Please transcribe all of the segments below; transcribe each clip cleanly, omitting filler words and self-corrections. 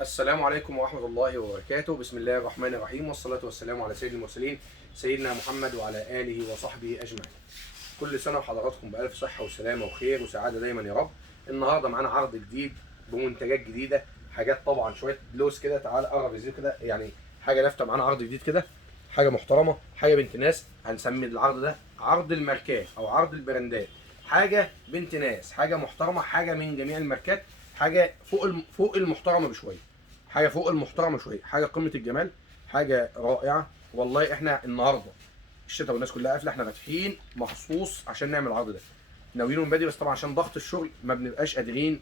السلام عليكم ورحمة الله وبركاته. بسم الله الرحمن الرحيم، والصلاة والسلام على سيد المرسلين سيدنا محمد وعلى آله وصحبه أجمعين. كل سنة وحضراتكم بألف صحة وسلامة وخير وسعادة دايما يا رب. النهاردة معانا عرض جديد بمنتجات جديدة، حاجات طبعا شوية لوز كده. تعال قرب ازاي كده، يعني حاجة لافتة. معانا عرض جديد كده، حاجة محترمة، حاجة بنت ناس. هنسمي العرض ده عرض الماركات أو عرض البراندات. حاجة بنت ناس، حاجة محترمة، حاجة من جميع الماركات، حاجة فوق المحترمة بشوية، حاجه فوق المحترمه شويه، حاجه قمه الجمال، حاجه رائعه. والله احنا النهارده الشتاء والناس كلها قافله، احنا فاتحين مخصوص عشان نعمل العرض ده. ناويين من بدري، بس طبعا عشان ضغط الشغل ما بنبقاش قادرين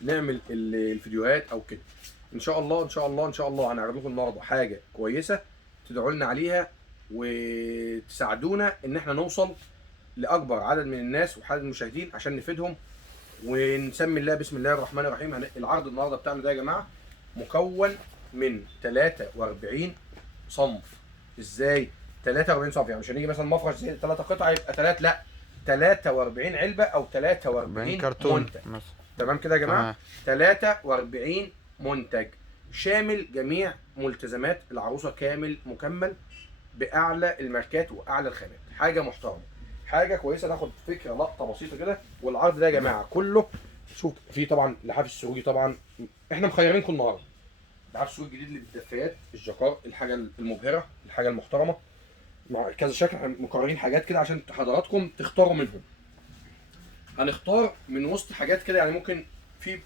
نعمل الفيديوهات او كده. ان شاء الله ان شاء الله ان شاء الله هنعرض لكم النهارده حاجه كويسه تدعوا لنا عليها وتساعدونا ان احنا نوصل لاكبر عدد من الناس وعدد المشاهدين عشان نفيدهم ونسمي الله بسم الله الرحمن الرحيم. العرض النهارده بتاعنا ده يا جماعه مكون من 43 صنف. ازاي 43 صنف؟ يعني مش هنيجي مثلا مفرش زي 3 قطع يبقى 3، لا، 43 علبه او 43 كرتون منتج. مثلا. تمام كده يا جماعه؟ تمام. 43 منتج شامل جميع ملتزمات العروسه، كامل مكمل باعلى الماركات واعلى الخامات. حاجه محترمه، حاجه كويسه، ناخد فكره لقطه بسيطه كده. والعرض ده يا جماعه كله، شوف في طبعا لحاف السروجي. طبعا احنا مخيرينكم النهارده لحاف السروجي الجديد اللي بالدفايات، الجاكار، الحاجه المبهره، الحاجه المحترمه مع كذا شكل. احنا مقررين حاجات كده عشان حضراتكم تختاروا منهم. هنختار من وسط حاجات كده، يعني ممكن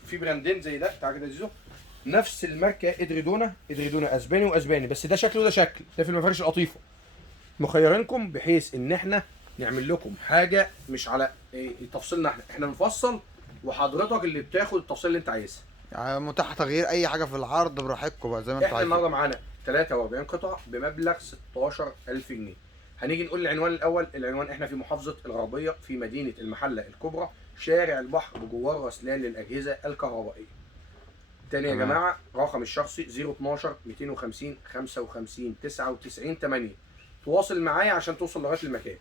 في براندين زي ده. تعالى كده يا زيزو، نفس الماركه ادريدونا اسباني واسباني، بس ده شكل وده شكل، ده في المفارش القطيفه. مخيرينكم بحيث ان احنا نعمل لكم حاجه مش على تفصيلنا، احنا بنفصل وحضرتك اللي بتاخد التفصيل اللي انت عايزها. يعني متاح تغيير اي حاجه في العرض براحتكم بقى زي ما انتوا احنا عايزين. النهارده معانا 43 قطعه بمبلغ 16000 جنيه. هنيجي نقول العنوان الاول. العنوان احنا في محافظه الغربيه، في مدينه المحله الكبرى، شارع البحر بجوار رسلان للاجهزه الكهربائيه. تاني يا تمام. جماعه، رقم الشخصي 012 250 55 99 8. تواصل معايا عشان توصل لغايه المكان.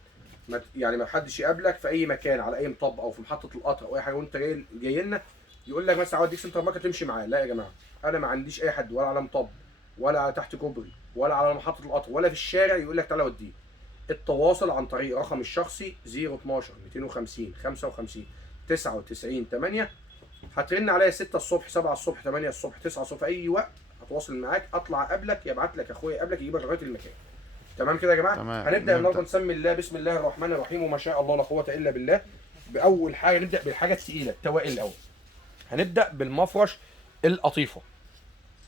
يعني ما حدش يقابلك في اي مكان على اي مطب او في محطه القطر او اي حاجه وانت جاي لنا يقول لك مثلا اوديك سنتر ماركت تمشي معاه. لا يا جماعه، انا ما عنديش اي حد ولا على مطب ولا على تحت كوبري ولا على محطه القطر ولا في الشارع يقول لك تعالى وديه. التواصل عن طريق رقم الشخصي 012 250 55 99 8. هترن عليا 6 الصبح، 7 الصبح، 8 الصبح، 9 الصبح، اي وقت هتواصل معاك. اطلع قبلك، يبعت لك اخويا قبلك يجيبك لغايه المكان. تمام كده يا جماعه؟ تمام. هنبدا النهارده نبدأ. نسمي الله بسم الله الرحمن الرحيم وما شاء الله لا قوه الا بالله. باول حاجه نبدا بالحاجه الثقيله، التوائل الاول. هنبدا بالمفرش القطيفه.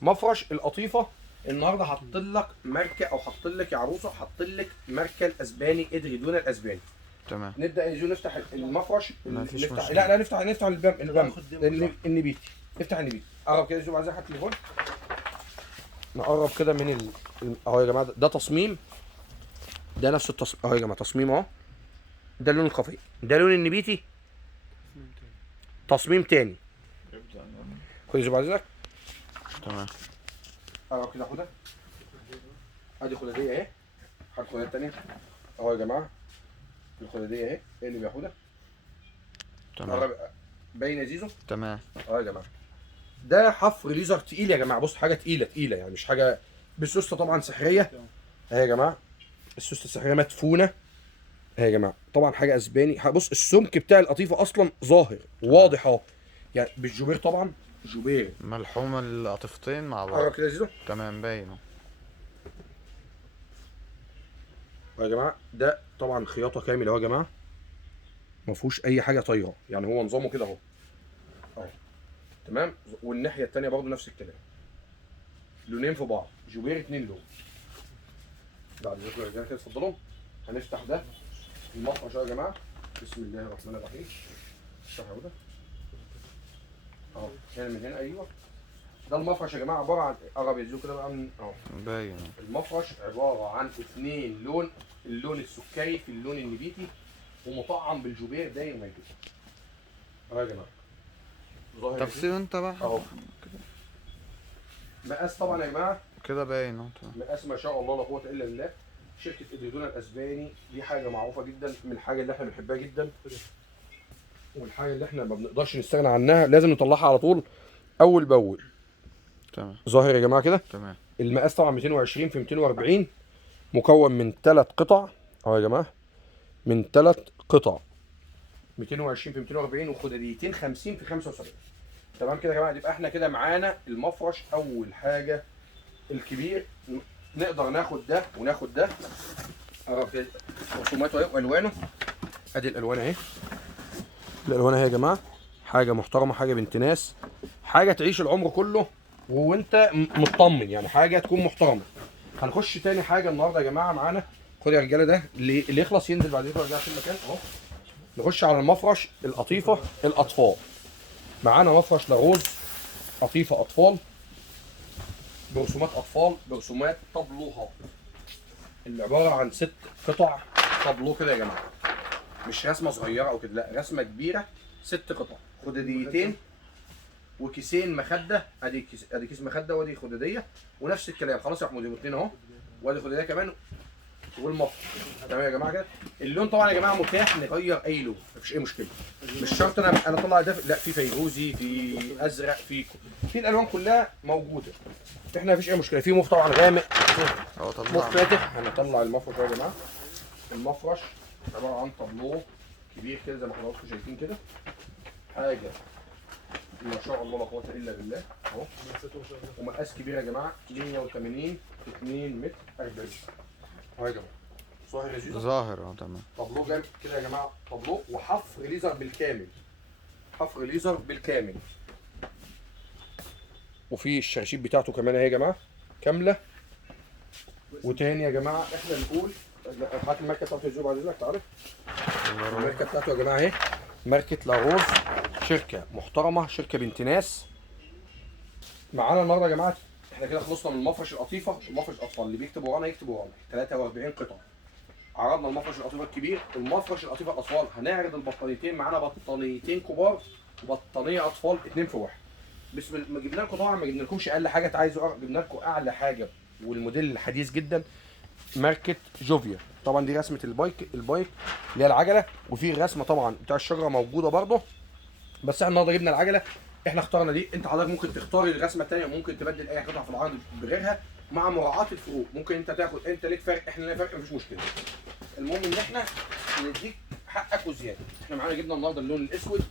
مفرش القطيفه النهارده حاطط لك ماركه، او حاطط لك يا عروسه، حاطط لك ماركه الاسباني ادريدونا الاسباني. تمام. نبدا يا جو نفتح المفرش. مفيش نفتح، مشكلة. لا نفتح الباب النبيتي. افتح النبيتي، قرب كده يا جو، عايز حد تليفون. نقرب كده من اهو يا جماعه، ده تصميم، ده نفس التصميم اهو يا جماعه، تصميم اهو. ده اللون الخفيف، ده لون النبيتي، تصميم تاني. خد يا جو عايزك، تمام. قرب كده خدها. ادي خداديه اهي، هات خداديه تانيه اهو يا جماعه. الخداديه اهي، ايه اللي بياخدها؟ تمام. قرب، باين يا زيزو. تمام. اهو يا جماعه، ده حفر ليزر تقيل يا جماعه. بص، حاجه تقيله يعني، مش حاجه بالسوسته طبعا سحريه. اهي يا جماعه السوسته السحريه مدفونه. اهي يا جماعه طبعا حاجه اسباني. بص السمك بتاع القطيفه اصلا ظاهر واضح اهو، يعني بالجوبير طبعا، جوبير. ملحوم القطيفتين مع بعض. قرب كده يا زيزو. تمام باين اهو. يا جماعه ده طبعا خياطه كامله اهو يا جماعه، ما فيهوش اي حاجه طايره، يعني هو نظامه كده اهو. اهو تمام. والناحيه الثانيه برضه نفس الكلام، لونين في بعض، جوبير 2 لون. بعد ذلك يا رجاله كده اتفضلوا. هنفتح ده المفرش يا جماعه. بسم الله الرحمن الرحيم. افتح اهو ده اهو، هنا من هنا، ايوه. ده المفرش يا جماعه عباره عن، قرب يزيدوا كده بقى من اهو. باين اهو. المفرش عباره عن 2 لون، اللون السكري في اللون النبيتي، ومطعم بالجوبير داير ما يجوز. اهو يا جماعه ظاهر طب سيب انت بقى اهو. مقاس طبعا يا جماعه، كده باين اهو. تمام. مقاس ما شاء الله لا قوه الا بالله. شركه ادريدونا الاسباني دي حاجه معروفه جدا، من الحاجه اللي احنا بنحبها جدا، والحاجه اللي احنا ما بنقدرش نستغنى عنها، لازم نطلعها على طول اول باول. تمام ظاهر يا جماعه كده. تمام. المقاس طبعا 220 في 240، مكون من 3 قطع اهو يا جماعه، من 3 قطع 220 في 240 وخداديتين 50 في 75. تمام كده يا جماعه. يبقى احنا كده معانا المفرش. اول حاجه الكبير، نقدر ناخد ده وناخد ده اهو كده، رسوماته اهي والوانه. ادي الالوان اهي، الالوان اهي يا جماعه. حاجه محترمه، حاجه بنت ناس، حاجه تعيش العمر كله وانت مطمن، يعني حاجه تكون محترمه. هنخش تاني حاجه النهارده يا جماعه معانا. خد يا رجاله ده اللي يخلص ينزل بعد كده ويرجع في المكان اهو. نخش على المفرش القطيفه الاطفال. معانا مفرش لاروز قطيفه اطفال برسومات اطفال، برسومات طابلوهات، اللي عباره عن 6 قطع طابلوه كده يا جماعه، مش رسمه صغيره او كده، لا رسمه كبيره. 6 قطع، خداديتين وكيسين مخده. ادي كيس مخده وادي خداديه، ونفس الكلام. خلاص يا محمود، يبقوا 2 اهو، وادي خداديه كمان والمفرش. تمام يا جماعه كده. اللون طبعا يا جماعه متاح نغير اي لون، مفيش اي مشكله. مش شرط انا اطلع دافئ، لا، في فيروزي، في ازرق، في الالوان كلها موجوده. احنا مفيش اي مشكله. في موف طبعا غامق، موف فاتح. هنطلع المفرش يا جماعه. المفرش عباره عن طابلوه كبير كده زي ما حضراتكم شايفين كده، حاجه ما شاء الله لا قوه الا بالله اهو. ومقاس كبير يا جماعه، 180 في 2 متر 40 اهو يا جماعه. ظاهر يا جيزو؟ ظاهر تمام. طابلوه جامد كده يا جماعه، طابلوه وحفر ليزر بالكامل، حفر ليزر بالكامل. وفي الشراشيب بتاعته كمان اهي يا جماعه كامله. وتاني يا جماعه احنا بنقول هات الماركه بتاعته يا بعد اذنك. تعرف الماركه بتاعته يا جماعه اهي، ماركه لاروز، شركه محترمه، شركه بنت ناس. معانا النهارده يا جماعه احنا كده خلصنا من المفرش القطيفه. المفرش الاطفال اللي بيكتب ورانا يكتب ورانا 43 قطعه. عرضنا المفرش القطيفه الكبير، المفرش القطيفه الاطفال هنعرض البطانيتين. معانا بطانيتين كبار وبطانيه اطفال 2 في 1. بسم الله. ما جبنا لكم طبعا، ما جبنا لكمش اقل حاجه عايزه، جبنا لكم اعلى حاجه والموديل الحديث جدا، ماركه جوفيا. طبعا دي رسمه البايك اللي هي العجله، وفي الرسمه طبعا بتاع الشجره موجوده برضه. بس احنا النهارده جبنا العجله، احنا اخترنا دي. انت حضرتك ممكن تختار الرسمه الثانيه، ممكن تبدل اي قطعه في العرض بغيرها مع مراعاه الفروق. ممكن انت تاخد، انت ليك فرق احنا لنا فرق، مفيش مشكله. المهم ان احنا نديك حقك وزياده. احنا معانا جبنا النهارده اللون الاسود،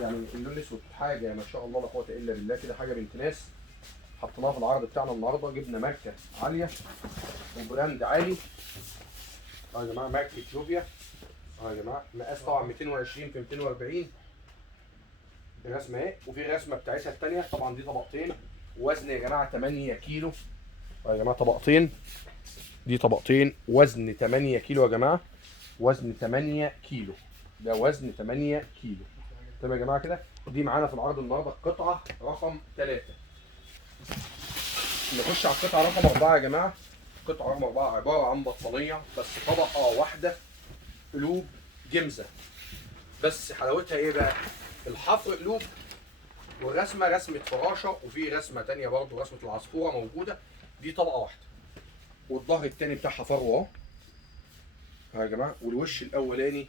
يعني اللون الاسود حاجه ما شاء الله لا قوه الا بالله كده، حاجه بنت ناس. حطيناها في العرض بتاعنا النهارده. جبنا ماركه عاليه وبراند عالي اهو يا جماعه، ماركه جوفيا اهو يا جماعه. مقاس طبعا 220 في 240 الرسمه اهي. وفي الرسمه بتاعتها الثانيه طبعا، دي طبقتين، وزن يا جماعه 8 كيلو اهو يا جماعه. طبقتين، دي طبقتين، وزن 8 كيلو يا جماعه، وزن 8 كيلو، ده وزن 8 كيلو. تمام يا جماعه كده. دي معانا في العرض النهارده القطعه رقم 3. نخش على القطعه رقم 4 يا جماعه. القطعه رقم 4 عباره عن بطانيه بس طبقه واحده، قلوب جمزه. بس حلاوتها ايه بقى؟ الحفر قلوب، والرسمه رسمه فراشه، وفي رسمه ثانيه برضه رسمه العصفوره موجوده. دي طبقه واحده، والظهر الثاني بتاعها فرو اهو يا جماعه. والوش الاولاني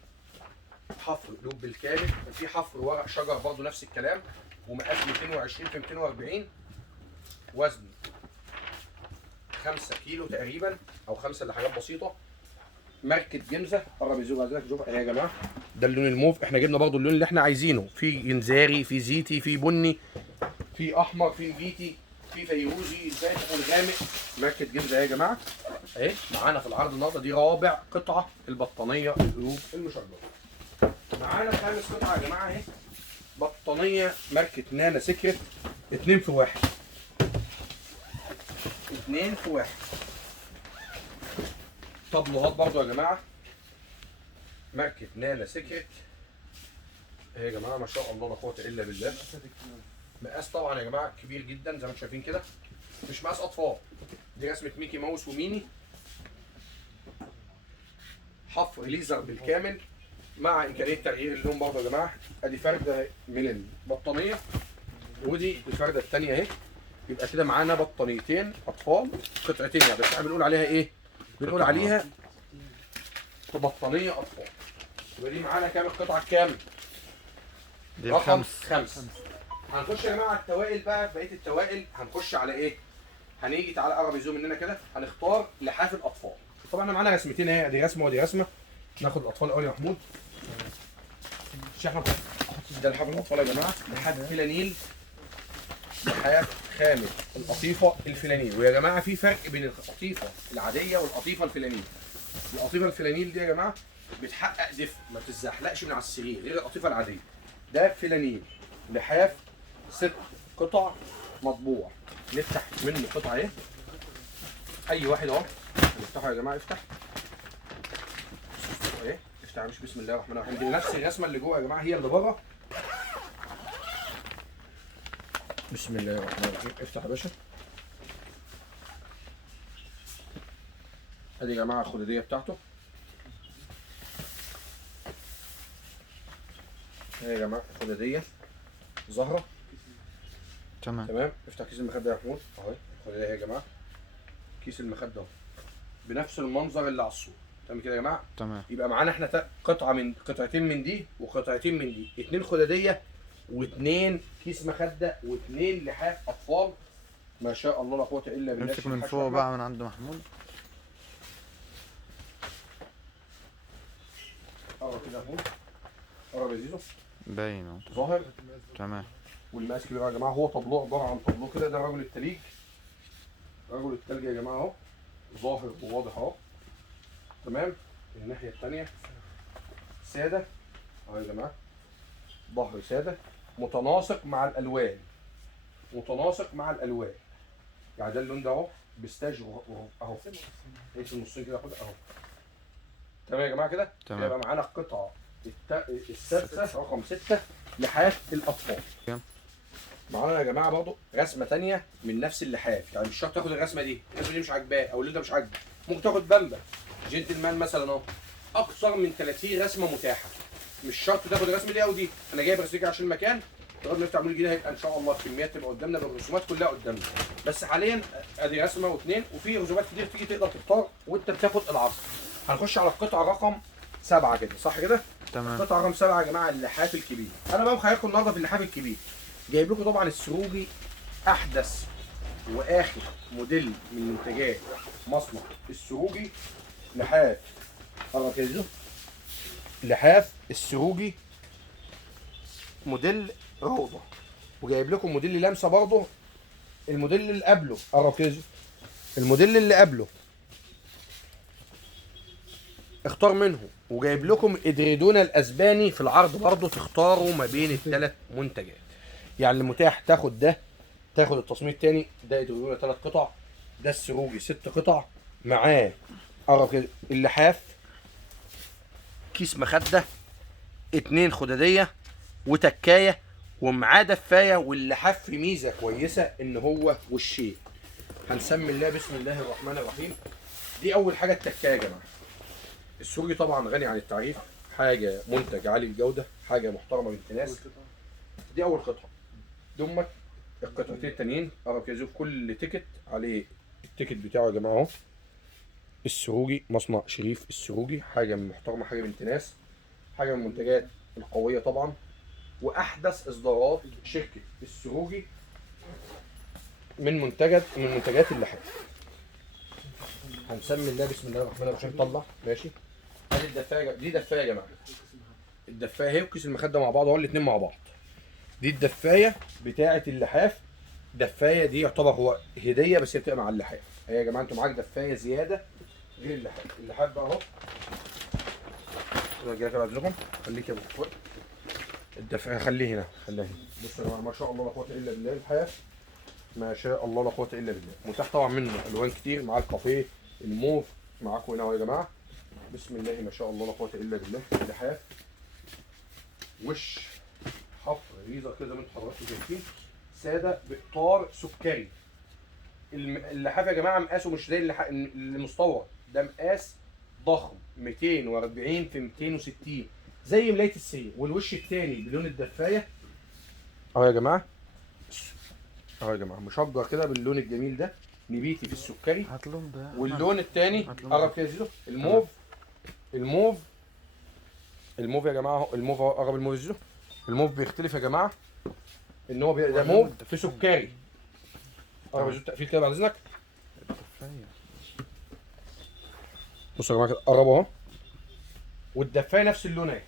حفر قلوب بالكامل، وفي حفر ورق شجر برضه نفس الكلام. ومقاس 220 في 240، وزن 5 كيلو تقريبا او 5 الا حاجات بسيطه. ماركه جمزه. قرب يزوج عايزك شوف اهي يا جماعه. ده اللون الموف. احنا جبنا برضه اللون اللي احنا عايزينه، في جنزاري، في زيتي، في بني، في احمر، في نبيتي، في فيروزي، الفاتح والغامق. ماركه جمزه اهي يا جماعه اهي. معانا في العرض النهارده دي رابع قطعه، البطانيه القلوب المشجره. معانا خامس قطعه يا جماعه اهي، بطانيه ماركه نانا سيكريت 2 في 1. 2 في 1. طابلوهات برضو يا جماعه، ماركه نانا سيكريت اهي يا جماعه. ما شاء الله لا قوه الا بالله. مقاس طبعا يا جماعه كبير جدا زي ما انتم شايفين كده، مش مقاس اطفال. دي رسمه ميكي ماوس وميني. حفر ليزر بالكامل مع امكانيه تغيير اللون برضه يا جماعه. ادي فرده من البطانيه، ودي الفرده الثانيه اهي. يبقى كده معانا بطانيتين اطفال، قطعتين يعني، بس احنا بنقول عليها ايه؟ بنقول عليها بطانيه اطفال. يبقى دي معانا كام القطعه؟ كام؟ دي رقم الخمس. 5. هنخش يا جماعه على التوائل بقى. بقيه التوائل هنخش على ايه؟ هنيجي تعالى قرب يزوم مننا كده، هنختار لحاف الاطفال. طبعا احنا معانا رسمتين اهي، دي رسمه ودي رسمه. ناخد الاطفال الاول يا محمود. احمد ده لحاف الاطفال يا جماعه، لحاف فلانيل، لحاف خامل القطيفه الفلانيل. ويا جماعه في فرق بين القطيفه العاديه والقطيفه الفلانيل. القطيفه الفلانيل دي يا جماعه بتحقق دفء، ما بتزحلقش من على السرير غير القطيفه العاديه. ده فلانيل لحاف 6 قطع مطبوع. نفتح منه قطعه اهي، اي واحد اهو نفتحه يا جماعه. افتح اهي، افتح مش بسم الله الرحمن الرحيم. دي نفس الرسمه اللي جوه يا جماعه هي اللي بره. بسم الله الرحمن الرحيم. افتح يا باشا. ادي يا جماعه الخدوديه بتاعته اهي يا جماعه، الخدوديه ظاهره. تمام. افتح كيس المخده يا محمود اهي، الخدوديه يا جماعه كيس المخده اهو بنفس المنظر اللي على الصوره. تمام كده يا جماعه. تمام. يبقى معانا احنا قطعتين من دي وقطعتين من دي، 2 خداديه و2 كيس مخده و2 لحاف اطفال. ما شاء الله لا قوه الا بالله. نمسك من فوق بقى من عند محمود. قرب كده يا محمود، قرب يا زيزو. باين اهو. ظاهر. تمام. والمقاس كبير يا جماعه، هو طابلوه عباره عن طابلوه كده. ده رجل التليج، رجل التلج يا جماعه اهو، ظاهر وواضح اهو. تمام. الناحيه الثانيه ساده اهو يا جماعه، ظهر ساده متناسق مع الالوان، متناسق مع الالوان. يعني ده اللون ده اهو بيستاج اهو، ايه في النصين كده خد اهو. تمام يا جماعه كده. تمام. يبقى معانا القطعه السادسه رقم 6 لحاف الاطفال. معانا يا جماعه برضه رسمه ثانيه من نفس اللحاف. يعني مش شرط تاخد الرسمه دي، الرسمه دي مش عاجباه او اللون ده مش عاجبه، ممكن تاخد بامبا جنتلمان مثلا اهو. اكثر من 30 رسمه متاحه، مش شرط تاخد الرسمه دي او دي. انا جايب رسمه عشان المكان. تقعد نفتح عمود جديد هيبقى ان شاء الله الكميات تبقى قدامنا بالرسومات كلها قدامنا. بس حاليا ادي رسمه واثنين، وفي رسومات كتير تيجي تقدر تختار وانت بتاخد العرض. هنخش على القطعه رقم 7 كده، صح كده؟ تمام. القطعه رقم 7 يا جماعه اللحاف الكبير. انا بقى مخيركم النهارده في اللحاف الكبير. جايب لكم طبعا السروجي احدث واخر موديل من منتجات مصنع السروجي. لحاف كده، لحاف السروجي موديل روضه. وجايب لكم موديل لمسه برضه، الموديل اللي قبله كده، الموديل اللي قبله اختار منه. وجايب لكم ادريدونا الاسباني في العرض برضه، تختاروا ما بين الثلاث منتجات. يعني المتاح تاخد ده، تاخد التصميم الثاني. ده ادريدونا 3 قطع، ده السروجي 6 قطع. معاه كده اللحاف، كيس مخده، 2 خداديه وتكايه، ومعاه دفايه. واللحاف في ميزه كويسه ان هو وشين. هنسمي الله بسم الله الرحمن الرحيم. دي اول حاجه التكايه يا جماعه. السوري طبعا غني عن التعريف، حاجه منتج عالي الجوده، حاجه محترمه بنت ناس. دي اول قطعه. دمك القطعتين التانيين كده في كل تيكت عليه التيكت بتاعه يا جماعه اهو. السروجي مصنع شريف السروجي، حاجه محترمه، حاجه بنت ناس، حاجه من المنتجات القويه طبعا. واحدث اصدارات شركه السروجي من منتجات اللحاف. هنسمي الله بسم الله الرحمن الرحيم. طلع ماشي. ادي الدفايه، دي دفايه يا جماعه. الدفايه هي وكيس المخده مع بعض اهو، الاثنين مع بعض. دي الدفايه بتاعه اللحاف. الدفايه دي يعتبر هو هديه، بس هي بتبقى مع اللحاف. هي يا جماعه انتوا معاك دفايه زياده غير اللحاف. اللحاف بقى اهو. رجاله كده بعد خليك يا ابو. الدفايه خليه هنا، خليها هنا. بصوا يا جماعه ما شاء الله لا قوه الا بالله. اللحاف ما شاء الله لا قوه الا بالله. متاح طبعا منه الوان كتير، مع الكافيه الموف معاكم هنا اهو يا جماعه. بسم الله ما شاء الله لا قوه الا بالله. اللحاف وش حفر ريزر كده زي ما انتم حضراتكم شايفين، ساده باطار سكري. اللحاف يا جماعه مقاسه مش زي المستورد، ده مقاس ضخم 240 في 260 زي ملايه السرير. والوش الثاني بلون الدفايه اهو يا جماعه، اهو يا جماعه مشجر كده باللون الجميل ده، نبيتي في السكري. هاتلهم ده. واللون الثاني قرب كده زيزو، الموف. الموف يا جماعه اهو، الموف اهو، قرب الموف زيزو. الموف بيختلف يا جماعه ان هو ده موف في سكري. قرب يا التقفيل كده بعد اذنك. بصوا يا جماعه كده قرب اهو، والدفايه نفس اللون اهي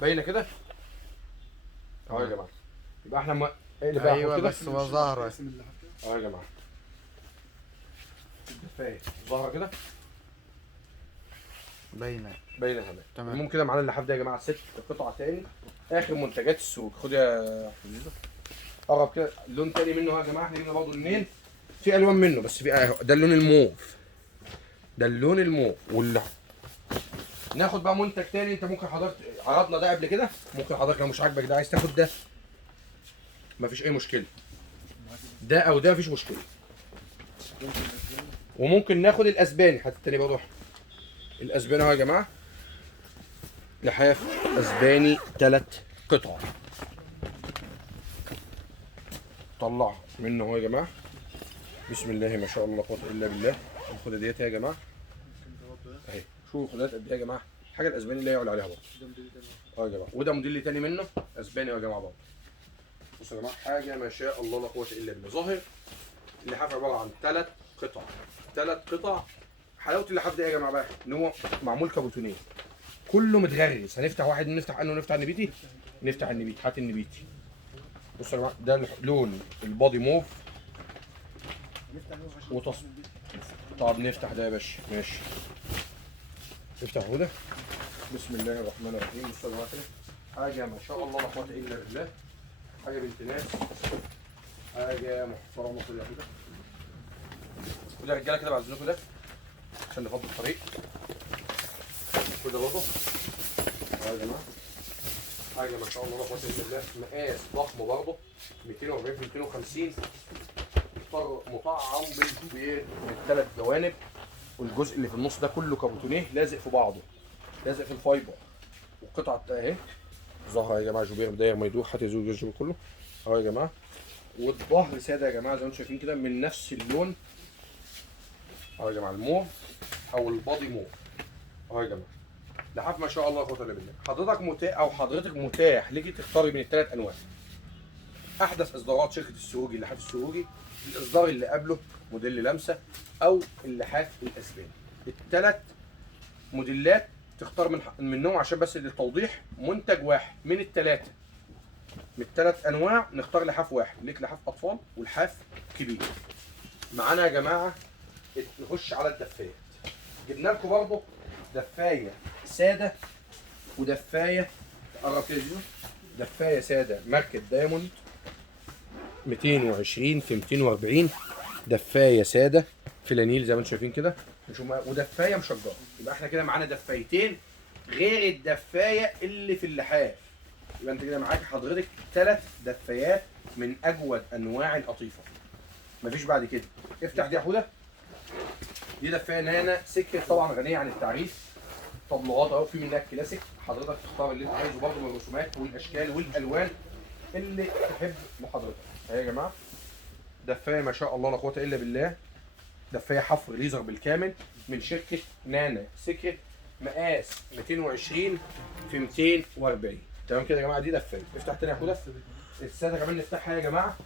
باينه كده اهو يا جماعه. يبقى احنا اقلب بقى ايوه كده. بس ما ظاهره اهو يا جماعه الدفايه ظاهره كده باينه. باينه هنا. تمام. المهم كده معانا اللحاف ده يا جماعه 6 قطع تاني، اخر منتجات السوق. خد يا حبيبي قرب كده لون تاني منه اهو يا جماعه. احنا جبنا برضه لونين، في الوان منه بس في ده اللون الموف، ده اللون الموف. ناخد بقى منتج تاني. انت ممكن حضرتك عرضنا ده قبل كده، ممكن حضرتك لو مش عاجبك ده عايز تاخد ده مفيش اي مشكله، ده او ده مفيش مشكله. وممكن ناخد الاسباني حتى التاني برضه. الاسباني اهو يا جماعه، لحاف اسباني 3 قطع. طلع منه اهو يا جماعه. بسم الله ما شاء الله لا قوه الا بالله. الخدة ديت يا جماعه اهي، شوفوا الخدات قد ايه يا جماعه. حاجه الاسباني لا يعلى عليها برضه اهو يا جماعه. وده موديل تاني منه اسباني يا جماعه برضه. بصوا يا جماعه حاجه ما شاء الله لا قوه الا بالله. ظاهر اللحاف عباره عن 3 قطع، 3 قطع. حلاوه اللحاف ده يا جماعه بقى ان هو معمول كابوتونيه كله متغرز. هنفتح واحد، نفتح انه نفتح النبيتي، نفتح النبيتي. هات النبيتي. بصوا يا جماعه ده لون البادي موف وتصميم. طب نفتح ده يا باشا ماشي. نفتح هو ده. بسم الله الرحمن الرحيم. بصوا يا جماعه كده حاجه ما شاء الله لا قوه الا بالله. حاجه بنت ناس، حاجه محترمه كده كده. وده رجاله كده بعد اذنكم ده عشان نفضي الطريق كده برضه اهو يا جماعه. حاجه ما شاء الله لا قوه الا بالله. مقاس ضخم برضه 240 في 250، مطعم بالكبير من الثلاث جوانب، والجزء اللي في النص ده كله كابوتونيه لازق في بعضه، لازق في الفايبر. والقطعه اهي ظهر يا جماعه جوبير داير ما يدور حتى يزول الجزء كله اهو يا جماعه. والظهر ساده يا جماعه زي ما انتم شايفين كده من نفس اللون اهو يا جماعه. الموف او البادي موف اهو يا جماعه. لحاف ما شاء الله لا قوه الا بالله. حضرتك متاح ليكي تختاري من الثلاث انواع. احدث اصدارات شركه السروجي، اللحاف السروجي، الاصدار اللي قبله موديل لمسه، او اللحاف الاسباني. الثلاث موديلات تختار منهم عشان بس للتوضيح منتج واحد من الثلاثه، من الثلاث انواع نختار لحاف واحد. ليك لحاف اطفال ولحاف كبير. معانا يا جماعه نخش على الدفايات. جبنا لكم برضه دفايه ساده ودفايه قرب كده زيزو. دفايه ساده ماركه دايموند 220 في 240. دفايه ساده فلانيل زي ما انتم شايفين كده، ودفايه مشجره. يبقى احنا كده معانا دفايتين غير الدفايه اللي في اللحاف. يبقى انت كده معاك حضرتك 3 دفايات من اجود انواع القطيفه، مفيش بعد كده. افتح دي يا حوده. دي دفايه نانا سكر طبعا غنيه عن التعريف. طبلوات اهو، في منها الكلاسيك. حضرتك تختار اللي انت عايزه برضه من الرسومات والاشكال والالوان اللي تحب لحضرتك اهي يا جماعه. دفايه ما شاء الله لا قوه الا بالله. دفايه حفر ليزر بالكامل من شركه نانا سكر، مقاس 220 في 240. تمام كده يا جماعه. دي دفايه. افتح تاني يا حوده. الساده كمان نفتحها يا جماعه.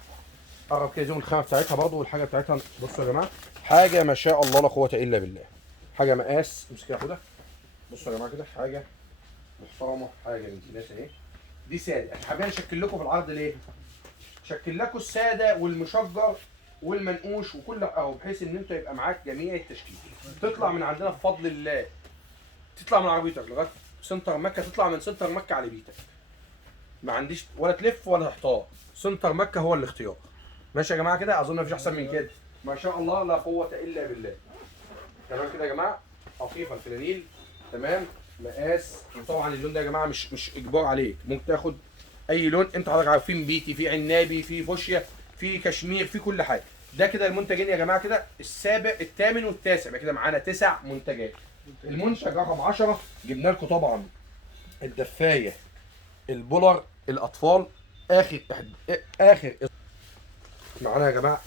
قرب كده زوم الخامه بتاعتها برضه والحاجه بتاعتها. بصوا يا جماعه حاجه ما شاء الله لا قوه الا بالله. حاجه مقاس، امسكها يا حوده. بصوا يا جماعه كده حاجه محترمه، حاجه بنت ناس اهي. دي ساده. احنا حابين نشكل لكم في العرض ليه؟ شكل لكم الساده والمشجر والمنقوش وكل اهو، بحيث ان انت يبقى معاك جميع التشكيل. تطلع من عندنا بفضل الله، تطلع من عربيتك لغايه سنتر مكه، تطلع من سنتر مكه على بيتك. ما عنديش ولا تلف ولا تحتار، سنتر مكه هو الاختيار. ماشي يا جماعه كده؟ اظن مفيش احسن من كده. ما شاء الله لا قوه الا بالله. تمام كده يا جماعه. قطيفه الفلانيل تمام. مقاس. وطبعا اللون ده يا جماعه مش اجبار عليك، ممكن تاخد اي لون انت حضرتك عارفين، بيتي، في عنابي، في فوشيا، في كشمير، في كل حاجه. ده كده المنتجين يا جماعه كده السابع الثامن والتاسع. يبقى كده معانا 9 منتجات. المنتج رقم 10 جبنا لكم طبعا الدفايه البولر الاطفال. اخر معانا يا جماعه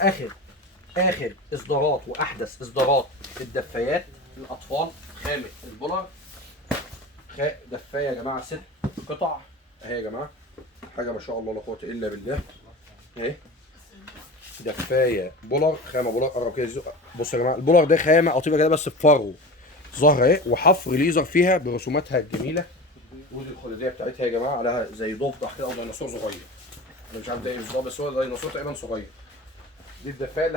اخر اصدارات واحدث اصدارات الدفايات الاطفال. خامه البولر. دفايه يا جماعه 6 قطع اهي يا جماعه. حاجه ما شاء الله لا قوه الا بالله اهي. دفايه بولر، خامه بولر. قرب كده بصوا يا جماعه، البولر ده خامه قطيفه كده بس بفرو ظهر اهي، وحفر ليزر فيها برسوماتها الجميله. ودي الخداديه بتاعتها يا جماعه عليها زي ضفدع كده او ديناصور صغير، انا مش عارف ده ايه بالظبط بس هو ديناصور تقريبا صغير. دي الدفايه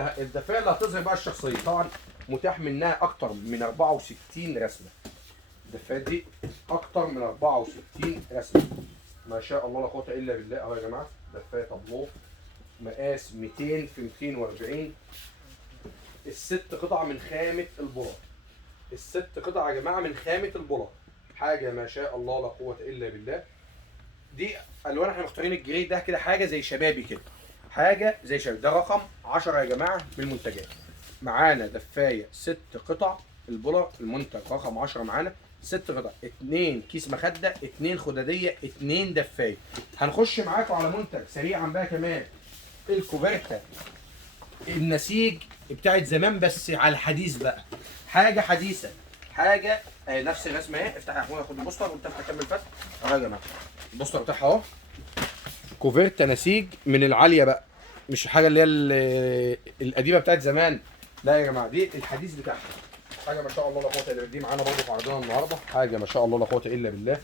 اللي هتظهر بقى الشخصيه. طبعا متاح منها اكتر من 64 رسمه. الدفايات دي اكتر من 64 رسمه ما شاء الله لا قوه الا بالله. اهو يا جماعه دفايه طابلو مقاس 200 في 240. الست قطع من خامه البولر. الست قطع يا جماعه من خامه البولر. حاجه ما شاء الله لا قوه الا بالله. دي الوان احنا مختارين الجري ده كده حاجه زي شبابي كده، حاجه زي شبابي. ده رقم 10 يا جماعه بالمنتجات. معانا دفايه 6 قطع البولر، المنتج رقم 10 معانا 6 قطع، 2 كيس مخده، 2 خداديه، 2 دفايه. هنخش معاكم على منتج سريعا بقى كمان، الكوفرتا النسيج بتاعت زمان بس على الحديث بقى، حاجه حديثه، حاجه نفس الرسمه اهي. افتح يا اخويا خد البوستر وانت افتح كمل فتح اهو يا جماعه. البوستر بتاعها اهو، كوفرتا نسيج من العاليه بقى، مش الحاجه اللي هي القديمه بتاعت زمان، لا يا جماعه دي الحديث بتاعها. حاجه ما شاء الله لا قوه الا بالله. دي معانا برضه في عرضنا النهارده، حاجه ما شاء الله لا قوه الا بالله.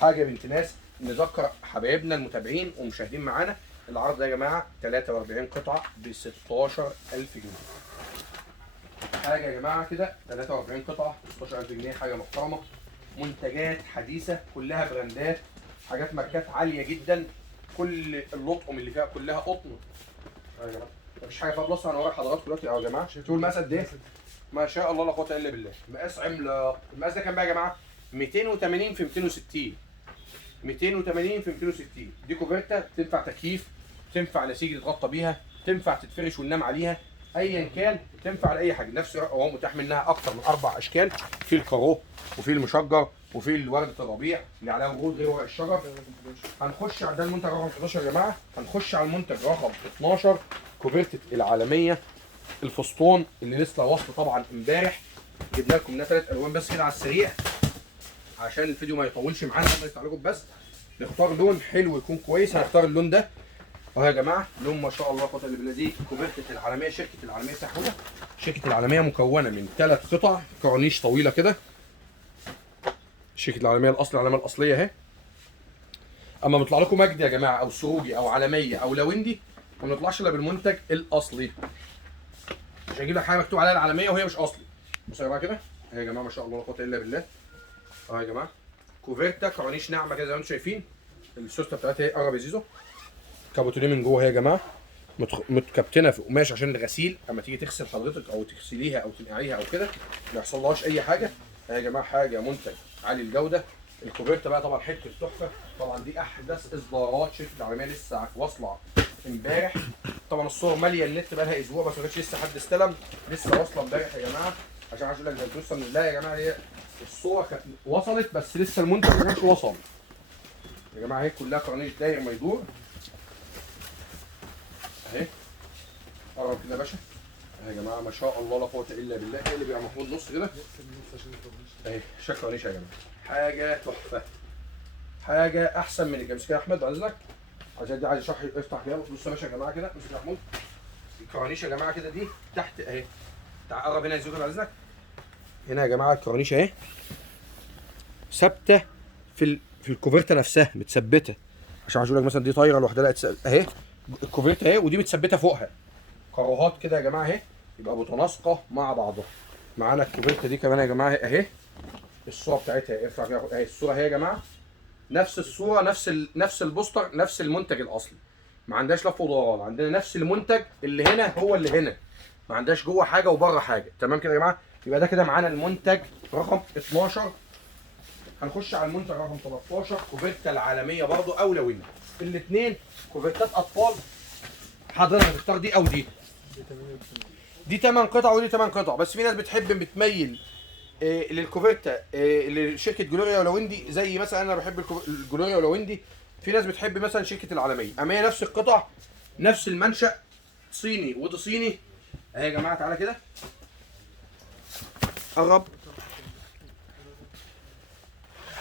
حاجه بنت ناس. نذكر حبايبنا المتابعين ومشاهدين معانا، العرض ده يا جماعه 43 قطعه ب 16000 جنيه. حاجه يا جماعه كده 43 قطعه ب 16000 جنيه، حاجه محترمه. منتجات حديثه كلها براندات، حاجات ماركات عاليه جدا. كل اللطقم اللي فيها كلها قطن يا جماعه، مفيش حاجه فيها بلس. انا ورا حضراتكم دلوقتي يا جماعه. شوفوا المقاس قد ايه، ما شاء الله لا قوه الا بالله. مقاس عملاق. المقاس ده كام بقى يا جماعه؟ 280 في 260. 280 في 260. دي كوفرتا تنفع تكييف، تنفع نسيج تتغطى بيها، تنفع تتفرش وننام عليها، ايا كان تنفع لاي حاجه. نفس هو متاح منها اكتر من 4 اشكال، في الكارو وفي المشجر وفي ورده الربيع اللي عليها ورود غير ورق الشجر. هنخش على ده المنتج رقم 11 يا جماعه. هنخش على المنتج رقم 12، كوفرتة العالميه الفستون اللي لسه واصله طبعا امبارح. جبنا لكم منها 3 الوان بس كده على السريع عشان الفيديو ما يطولش معانا. الله يفتح عليكم بس نختار لون حلو يكون كويس. هنختار اللون ده اهو يا جماعه، لون ما شاء الله قوه الا بالله. دي كوفرتة العالميه، شركه العالميه بتاعتنا. شركه العالميه مكونه من 3 قطع كورنيش طويله كده. شركه العالميه الاصل، العلامه الاصليه اهي. اما بيطلع لكم مجدي يا جماعه او سروجي او عالميه او لويندي، ما بنطلعش الا بالمنتج الاصلي. مش هجيب لك حاجه مكتوب عليها العالميه وهي مش اصلي. بصوا يا جماعه كده اهي يا جماعه ما شاء الله لا قوه الا بالله. اهو يا جماعه كوفرتا كورنيش ناعمه كده زي ما انتم شايفين. السوسته بتاعتها اهي، قرب يا زيزو. كابوتونيه من جوه اهي يا جماعه، متكبتنه في قماش عشان الغسيل. اما تيجي تغسل حضرتك او تغسليها او تنقعيها او كده ما يحصلهاش اي حاجه. اهي يا جماعه حاجه منتج عالي الجوده. الكوفرتا بقى طبعا حته تحفه. طبعا دي احدث اصدارات شركه العالميه، لسه واصله امبارح. طبعا الصور ماليه النت بقى لها اسبوع بس ما كانش لسه حد استلم، لسه واصله امبارح يا جماعه. عشان عايز اقول لك ده لسه من الله يا جماعه. هي الصور كانت وصلت بس لسه المنتج ما كانش وصل يا جماعه. اهي كلها كورنيش داير ما يدور اهي. قرب كده يا باشا اهي يا جماعه ما شاء الله لا قوه الا بالله. ايه اللي بيبقى محمود نص كده اهي، شكل كورنيش يا جماعه، حاجه تحفه، حاجه احسن من الجمس كده. يا احمد بعد اذنك عشان دي عايز شرح. افتح كده بص يا باشا يا جماعه كده، امسك يا محمود. الكورنيش يا جماعه كده دي تحت اهي. تعال قرب هنا يا زوجة بعد اذنك. هنا يا جماعه الكورنيش اهي ثابته في الكوفرتا نفسها، متثبته. عشان عايز اقول لك مثلا دي طايره لوحدها اهي، الكوفرتا اهي ودي متثبته فوقها. كاروهات كده يا جماعه اهي، يبقى متناسقه مع بعضها. معانا الكوفرتا دي كمان يا جماعه اهي. الصوره بتاعتها ارفع كده اهي. الصوره اهي يا جماعه نفس الصوره، نفس البوستر، نفس المنتج الاصلي. ما عندهاش لف ودوران، عندنا نفس المنتج اللي هنا هو اللي هنا، ما عندهاش جوه حاجه وبره حاجه. تمام كده يا جماعه. يبقى ده كده معانا المنتج رقم 12. هنخش على المنتج رقم 13، كوفرتا العالميه برضو او لويندي. الاثنين كوفرتات اطفال. حضرتك هتختار دي او دي. دي 8 قطع ودي 8 قطع، بس في ناس بتميل للكوفرتا لشركه جلوريا ولويندي. زي مثلا انا بحب الجلوريا ولويندي. في ناس بتحب مثلا شركه العالميه. اما هي نفس القطع نفس المنشأ، صيني وده صيني اهي يا جماعه. تعالى كده قرب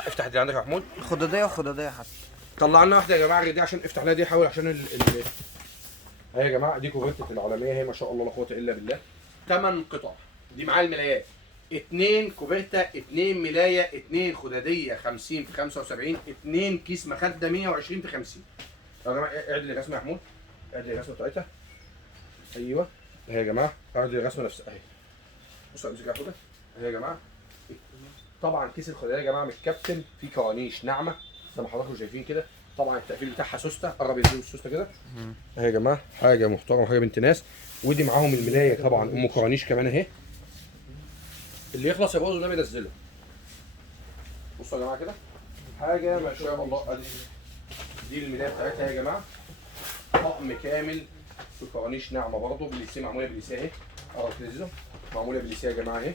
افتح دي عندك يا محمود. خداديه وخداديه حتى. طلع لنا واحده يا جماعه غير دي عشان افتح لها دي، حاول عشان اهي يا جماعه دي كوفرتة العالميه اهي، ما شاء الله لا قوه الا بالله. 8 قطع دي معاها الملايات، 2 كوفرتة، 2 ملايه، 2 خداديه 50 في 75، 2 كيس مخده 120 في 50. يا جماعه اعدل الرسمه يا محمود، اعدل الرسمه بتاعتها. ايوه اهي يا جماعه، اعدل الرسمه نفسها اهي. بصوا امسك كده اهي يا جماعه. طبعا كيس الخداديه يا جماعه متكابتن في كوانيش ناعمه زي ما حضراتكم شايفين كده. طبعا التقفيل بتاعها سوسته، قرب يديله السوسته كده اهي يا جماعه، حاجه محترمه وحاجه بنت ناس. ودي معاهم الملايه طبعا ام كرانيش كمان اهي. اللي يخلص يا بوز ده بينزله. بصوا يا جماعه كده حاجه ما شاء الله. ادي دي الملايه بتاعتها يا جماعه، طقم كامل في كرانيش ناعمه برضه، بليسيه معموله بليسيه اهي. كده معموله بليسيه يا جماعه اهي،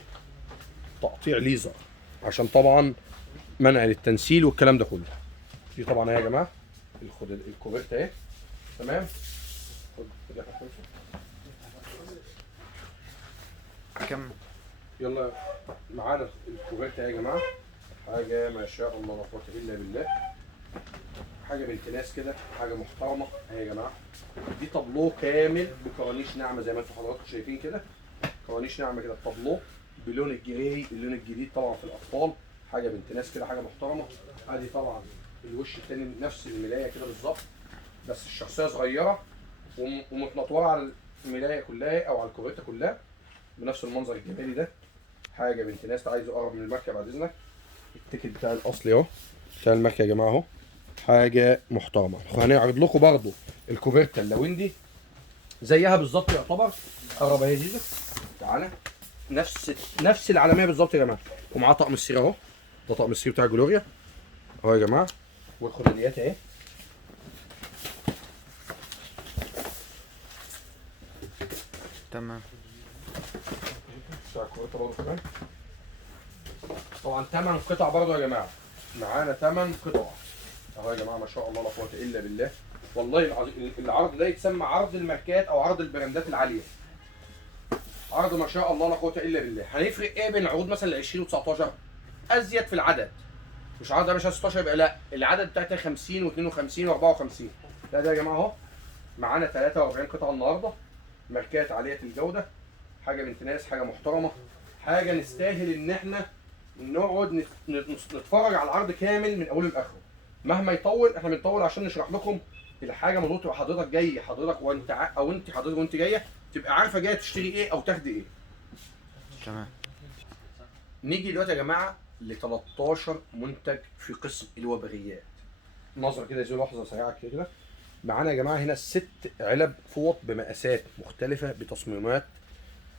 تقطيع ليزر عشان طبعا منع للتنسيل والكلام ده كله. دي طبعا اهي يا جماعه الكوفرت اهي تمام. كم يلا معانا الكوفرت اهي يا جماعه، حاجه ما شاء الله لا قوه الا بالله، حاجه بنت ناس كده، حاجه محترمه اهي يا جماعه. دي طابلوه كامل بكرانيش ناعمه زي ما انتم حضراتكم شايفين كده، كرانيش ناعمه كده الطابلوه بلون الجراي، اللون الجديد طبعا في الاطفال، حاجه بنت ناس كده، حاجه محترمه. ادي طبعا الوش الثاني نفس الملايه كده بالظبط، بس الشخصيه صغيره ومتنطوره على الملايه كلها او على الكوفرته كلها بنفس المنظر الجمالي ده، حاجه بنت ناس. عايز اقرب من الماركه بعد اذنك، التيكت بتاع الاصلي اهو بتاع الماركه يا جماعه اهو، حاجه محترمه. هنعرض لكم برضو الكوفرته اللويندي زيها بالظبط يعتبر. قرب اهي زيزو تعالى، نفس العالميه بالظبط يا جماعه، ومعاه طقم السير اهو، ده طقم السير بتاع جلوريا اهو يا جماعه، والخداديات اهي. تمام. بتاع الكوفرته برضه كمان. طبعا 8 قطع برضه يا جماعه، معانا 8 قطع اهو يا جماعه، ما شاء الله لا قوه الا بالله. والله العظيم العرض ده يتسمى عرض الماركات او عرض البراندات العاليه، عرض ما شاء الله لا قوه الا بالله. هنفرق ايه بين عروض مثلا ال 20 و19؟ ازيد في العدد، مش عرض يا باشا 16 يبقى لا، العدد بتاعتها 50 و52 و54. لا ده يا جماعه اهو معانا 43 قطعه النهارده، ماركات عاليه الجوده، حاجه بنت ناس، حاجه محترمه، حاجه نستاهل ان احنا نقعد نتفرج على العرض كامل من اوله لاخره. مهما يطول احنا بنطول عشان نشرح لكم الحاجه، مضبوط تبقى حضرتك جاي، حضرتك وانت او انت حضرتك وانت جايه تبقى عارفه جايه تشتري ايه او تاخدي ايه. تمام. نيجي دلوقتي يا جماعه ل 13 منتج في قسم الوبغيات. نظره كده زي لحظه سريعه كده. معانا يا جماعه هنا 6 علب فوط بمقاسات مختلفه بتصميمات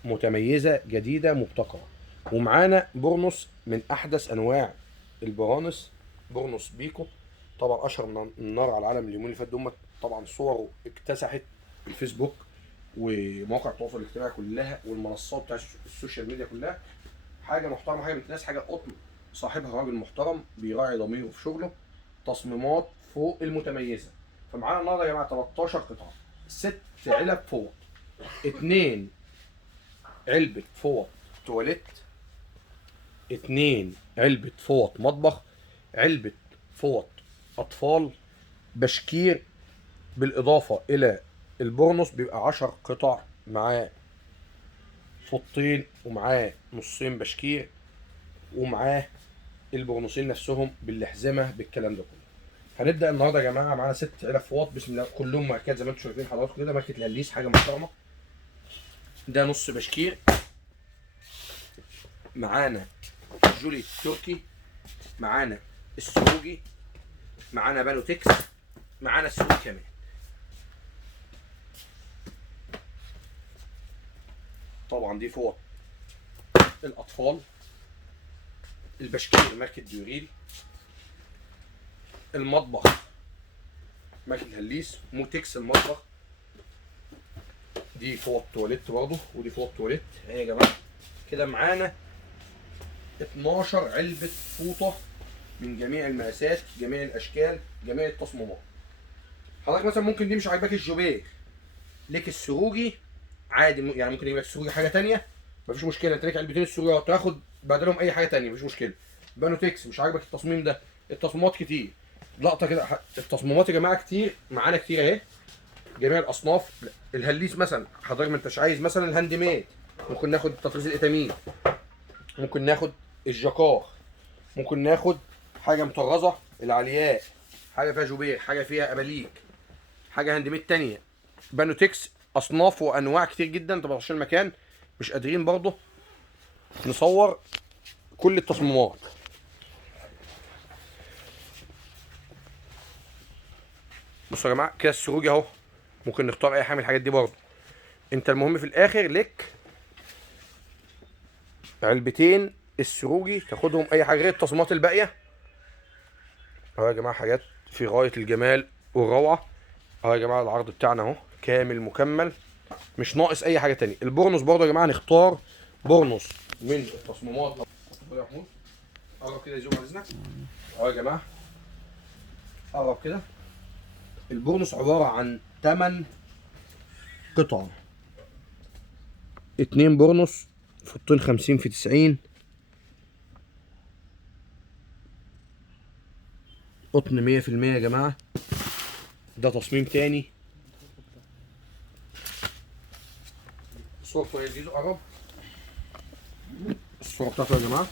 متميزه جديده مبتكره. ومعانا بورنوس من احدث انواع البرانس، بورنوس بيكو، طبعا اشهر من النار على العالم اليومين اللي فاتوا دول. طبعا صوره اكتسحت الفيسبوك ومواقع التواصل الاجتماعي كلها والمنصات بتاع السوشيال ميديا كلها. حاجه محترمه، حاجه بنت ناس، حاجه قطن، صاحبها راجل محترم بيراعي ضميره في شغله، تصميمات فوق المتميزه. فمعانا النهارده يا جماعه 13 قطعه، 6 علب فوط، 2 علبه فوط تواليت، 2 علبه فوط مطبخ، علبه فوط اطفال، بشكير، بالاضافه الى البورنوس بيبقى 10 قطع، معاه فوطين ومعاه نصين بشكير ومعاه البورنوسين نفسهم بالحزمه بالكلام ده كله. هنبدا النهارده يا جماعه معانا 6 علب فوط بسم الله، كلهم ماركات زي ما انتم شايفين حضراتكم كده، ماركه لاليس، حاجه محترمه. ده نص بشكير، معانا جولي التركي، معانا السروجي، معانا بالوتكس، معانا السروج كمان. طبعا دي فوط الاطفال، البشكير ماركه ديوريل، المطبخ ماركه هليس، موتكس المطبخ، دي فوط تواليت برضه ودي فوط تواليت اهي يا جماعه. كده معانا 12 علبه فوطه من جميع المقاسات، جميع الاشكال، جميع التصميمات. حضرتك مثلا ممكن دي مش عاجباك الجوبير، ليك السروجي عادي، يعني ممكن يجيب لك السروجي حاجه ثانيه مفيش مشكله، انت ليك علبتين السروجي وتاخد بدلهم اي حاجه ثانيه مفيش مشكله. بانوتكس مش عاجبك التصميم ده، التصميمات كتير، لقطه كده. التصميمات يا جماعه كتير معانا، كتير اهي، جميع الاصناف. الهليس مثلا حضرتك ما انتش عايز مثلا الهاند ميد، ممكن ناخد تطريز الاتامين، ممكن ناخد الجاكار، ممكن ناخد حاجه مطرزه العلياء، حاجه فيها جوبير، حاجه فيها اباليك، حاجه هاند ميد تانيه، بانوتكس. اصناف وانواع كتير جدا. طبعا عشان المكان مش قادرين برضه نصور كل التصميمات. بصوا يا جماعه كده السروج اهو، ممكن نختار اي حاجه من الحاجات دي برضه. انت المهم في الاخر لك علبتين السروجي تاخدهم، اي حاجه غير التصميمات الباقيه. اهو يا جماعه حاجات في غايه الجمال والروعه. اهو يا جماعه العرض بتاعنا اهو كامل مكمل، مش ناقص اي حاجه تانية. البورنوس برضه يا جماعه نختار بورنوس من التصميمات. يا محمود قرب كده يزوم على اذنك. اهو يا جماعه قرب كده. البورنوس عباره عن 8 قطع، 2 بورنوس فوطين 50 في 90، قطن 100% يا جماعه. ده تصميم تاني. الصورة بتاعته يا زيزو قرب. الصورة بتاعته يا جماعة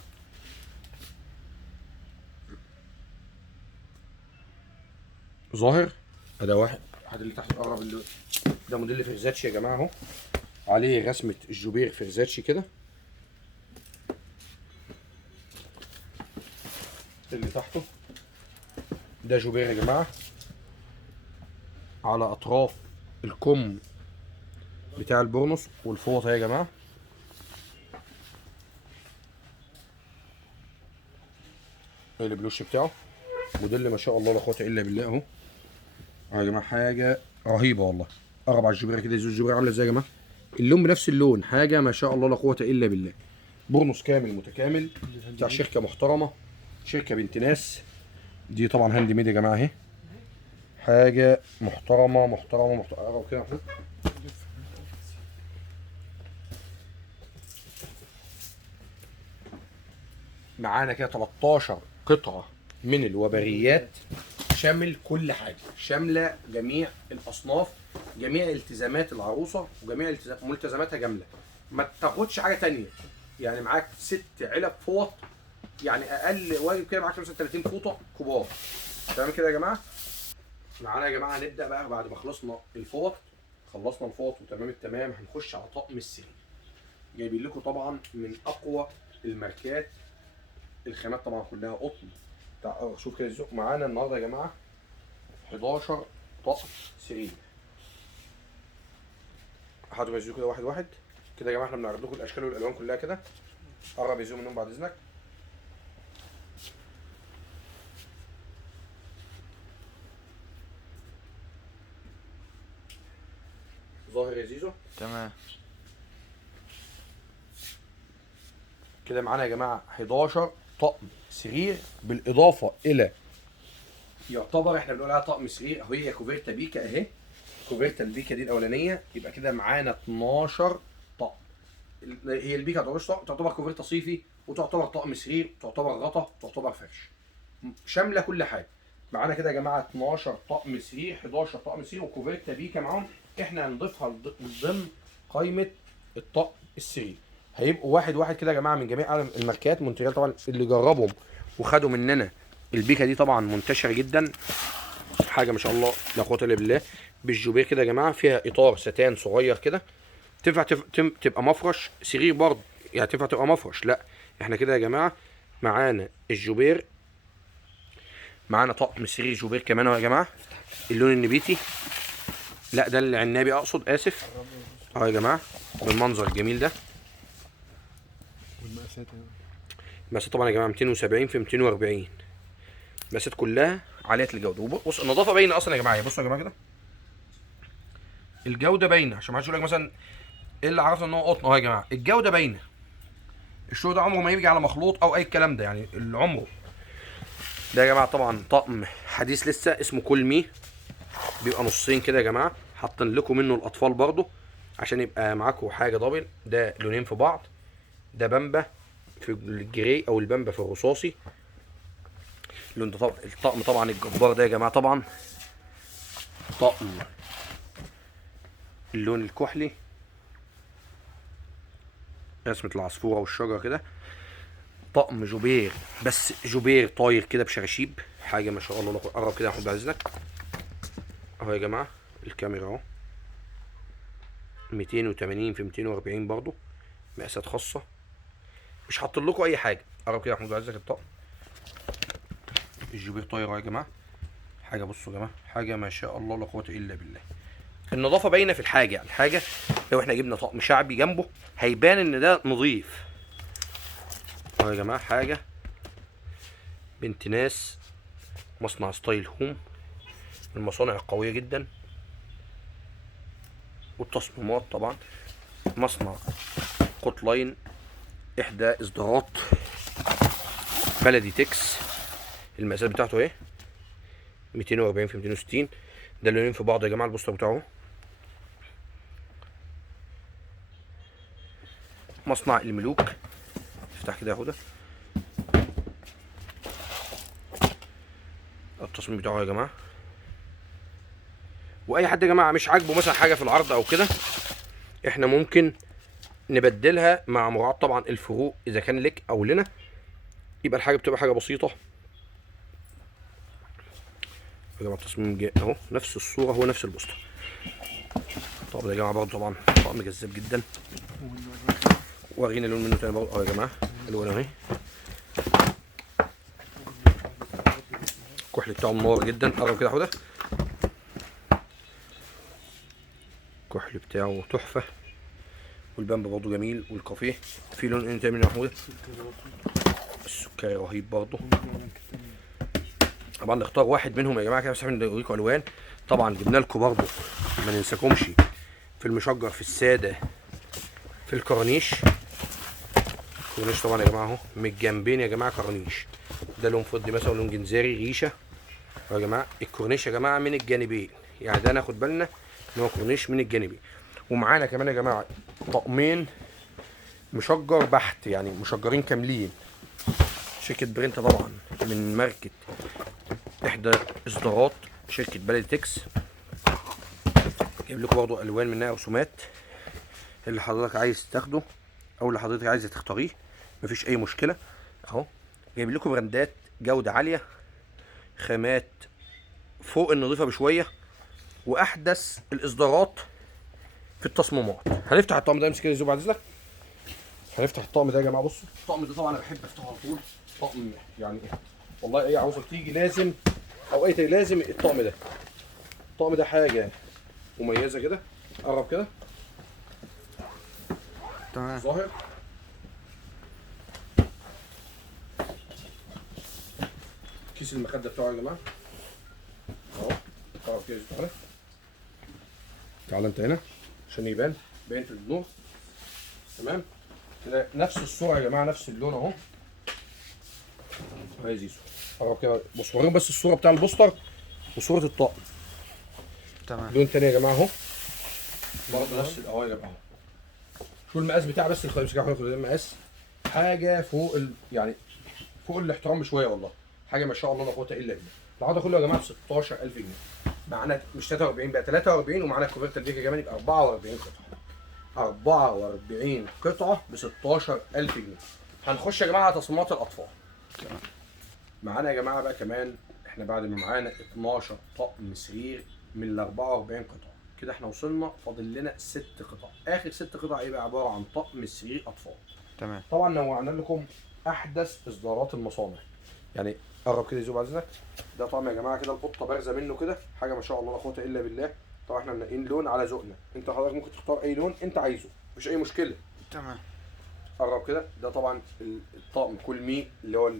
ظاهر. ده واحد اللي تحت قرب، اللي ده موديل فرزاتشي يا جماعة اهو، عليه رسمة الجوبير فرزاتشي كده. اللي تحته ده جوبير يا جماعة، على أطراف الكم بتاع البورنوس والفوط اهي يا جماعة. اللي بالوش بتاعه موديل ما شاء الله لا قوة إلا بالله اهو. يا جماعة حاجة رهيبة والله. قرب على الجوبيرة كده. الجوبيرة عاملة ازاي يا جماعة؟ اللون بنفس اللون، حاجة ما شاء الله لا قوة إلا بالله. بورنوس كامل متكامل بتاع شركة محترمة، شركة بنت ناس. دي طبعا هاند ميد يا جماعة اهي، حاجة محترمة محترمة محترمة. قرب كده يا محمود. معانا كده 13 قطعة من الوبريات، شامل كل حاجة، شاملة جميع الأصناف، جميع التزامات العروسة وجميع ملتزماتها جاملة. ما تاخدش حاجة تانية. يعني معاك 6 علب فوط، يعني أقل واجب كده معاك مثلا 30 فوطة كبار. تمام كده يا جماعة؟ معانا يا جماعة هنبدأ بقى بعد ما خلصنا الفوط، خلصنا الفوط وتمام التمام، هنخش على طقم السرير. جايبين لكم طبعا من أقوى الماركات، الخامات طبعا كلها قطن. شوف كده الذوق معانا النهارده يا جماعه 11 طقم سرير. هاتوا يا كده واحد واحد كده يا جماعه. احنا بنعرض لكم الاشكال والالوان كلها كده. قرب يزوم منهم بعد اذنك. ظاهر يا زيزو؟ تمام. كده معانا يا جماعه 11 طقم سرير، بالاضافه الى يعتبر احنا بنقول عليها طقم سرير اهو، هي كوفيرتا بيكا اهي. كوفيرتا البيكا دي الاولانيه، يبقى كده معانا 12 طقم. هي البيكا تعتبر كوفيرتا صيفي، وتعتبر طقم سرير، تعتبر غطا، تعتبر فرش، شامله كل حاجه. معانا كده يا جماعه 12 طقم سرير، 11 طقم سرير وكوفيرتا بيكا معاهم. احنا هنضيفها ضمن قائمه الطقم السرير. هيبقوا واحد واحد كده يا جماعه من جميع الماركات. مونتريال طبعا اللي جربهم وخدوا مننا البيكا دي طبعا منتشره جدا، حاجه ما شاء الله لا قوه الا بالله. بالجوبير كده يا جماعه، فيها اطار ستان صغير كده، تنفع تبقى مفرش سرير برضه، يعني تنفع تبقى مفرش. لا احنا كده يا جماعه معانا الجوبير، معانا طقم سرير جوبير كمان اهو يا جماعه، اللون النبيتي، لا ده العنابي اقصد، اسف. اهو يا جماعه بالمنظر الجميل ده. والمقاسات المقاسات طبعا يا جماعه 270 في 240، المقاسات كلها عاليه الجوده. بص النظافه باينه اصلا يا جماعه. بصوا يا جماعه كده الجوده باينه، عشان ما حدش يقول لك مثلا ايه اللي عرفنا ان هو قطن. اهو يا جماعه الجوده باينه. الشغل ده عمره ما يجي على مخلوط او اي الكلام ده، يعني العمره ده يا جماعه. طبعا طقم حديث لسه اسمه كول مي، بيبقى نصين كده يا جماعه، حاطين لكم منه الاطفال برضو عشان يبقى معاكم حاجه دبل. ده لونين في بعض، ده بامبا في الجري او البامبا في الرصاصي. اللون ده طبعا الطقم طبعا الجبار ده يا جماعه، طبعا طقم اللون الكحلي، رسمه العصفوره والشجره كده، طقم جوبير، بس جوبير طاير كده بشراشيب، حاجه ما شاء الله. قرب كده يا احمد بعد اذنك اهو يا جماعه، الكاميرا اهو 280 في 240 برضو، مقاسات خاصه، مش حاطط لكم اي حاجه. قرب كده يا احمد بعد اذنك الطقم الجوبير طاير اهو يا جماعه، حاجه بصوا يا جماعه، حاجه ما شاء الله لا قوه الا بالله. النظافه باينه في الحاجه، يعني حاجه لو احنا جبنا طقم شعبي جنبه هيبان ان ده نظيف اهو يا جماعه. حاجه بنت ناس، مصنع ستايل هوم من المصانع القويه جدا، والتصميمات طبعا مصنع كوت لاين، احدى اصدارات بلدي تكس. المقاسات بتاعته ايه 240 في 260، ده اللونين في بعض يا جماعه. البوستر بتاعه مصنع الملوك، افتح كده يا هدى التصميم بتاعه يا جماعه. واي حد يا جماعه مش عاجبه مثلا حاجه في العرض او كده، احنا ممكن نبدلها مع مراعاه طبعا الفروق، اذا كان لك او لنا يبقى الحاجه بتبقى حاجه بسيطه يا جماعه. التصميم جاي اهو نفس الصوره، هو نفس البوستر. طب ده يا جماعه برضه طبعا طقم جذاب جدا، ورينا لون منه تاني برضه اهو يا جماعه. الوان اهي، الكحل بتاعه منور جدا. قرب كده يا حوده، الكحل بتاعه تحفه، والبامب برضه جميل، والكافيه في لون انت من يا حوده، السكري رهيب برضه. طبعا نختار واحد منهم يا جماعه كده، بس احنا نوريكم الوان. طبعا جبنا لكم برضه ما ننساكمش في المشجر، في الساده، في الكورنيش. الكورنيش طبعا يا جماعه اهو من الجنبين يا جماعه كورنيش، ده لون فضي مثلا ولون جنزيري ريشه يا جماعه. الكورنيش يا جماعه من الجانبين، يعني ده ناخد بالنا ان هو كورنيش من الجانبين. ومعانا كمان يا جماعه طقمين مشجر بحت، يعني مشجرين كاملين، شركه برينتا طبعا من ماركه احدى اصدارات شركه بلدي تكس. جايب لكم برضه الوان منها رسومات، اللي حضرتك عايز تاخده او اللي حضرتك عايزه تختاريه مفيش اي مشكله اهو. جايب لكم براندات جوده عاليه، خامات فوق النظيفه بشويه، واحدث الاصدارات في التصميمات. هنفتح الطقم ده، امسك كده بعد اذنك. هنفتح الطقم ده يا جماعه. بصوا الطقم ده طبعا انا بحب افتحه على طول، طقم يعني والله ايه، عاوزك تيجي لازم او اي لازم الطقم ده. الطقم ده حاجه مميزه كده. قرب كده تمام. ظاهر كيس المخده بتاعه يا جماعه اهو. قرب كده تعالى، تعالى انت هنا عشان يبان باين في النور. تمام كده نفس الصوره يا جماعه، نفس اللون اهو. اهي زيزو قرب كده، بص وريهم بس الصوره بتاع البوستر وصوره الطقم. تمام. لون تاني يا جماعه اهو برضه نفس اهو يا جماعه. شو المقاس بتاع بس الخيمس كده، هاخد المقاس حاجه فوق يعني فوق الاحترام بشويه والله، حاجه ما شاء الله لا قوه الا بالله. العرض كله يا جماعه ب 16000 جنيه، معانا مش 43 بقى 43، ومعانا الكوفرت البيكا كمان يبقى 44 قطعه. 44 قطعه ب 16000 جنيه. هنخش يا جماعه على تصميمات الاطفال. معانا يا جماعه بقى كمان، احنا بعد ما معانا 12 طقم سرير من ال 44 قطعه كده، احنا وصلنا فاضل لنا 6 قطع. اخر 6 قطع يبقى عباره عن طقم سرير اطفال. تمام. طبعا نوعنا لكم احدث اصدارات المصانع. يعني قرب كده يزوب على اذنك، ده طقم يا جماعه كده القطه بارزه منه كده، حاجه ما شاء الله لا قوه الا بالله. طبعا احنا منقين لون على ذوقنا، انت حضرتك ممكن تختار اي لون انت عايزه مفيش اي مشكله. تمام. قرب كده، ده طبعا الطقم كل مي اللي هو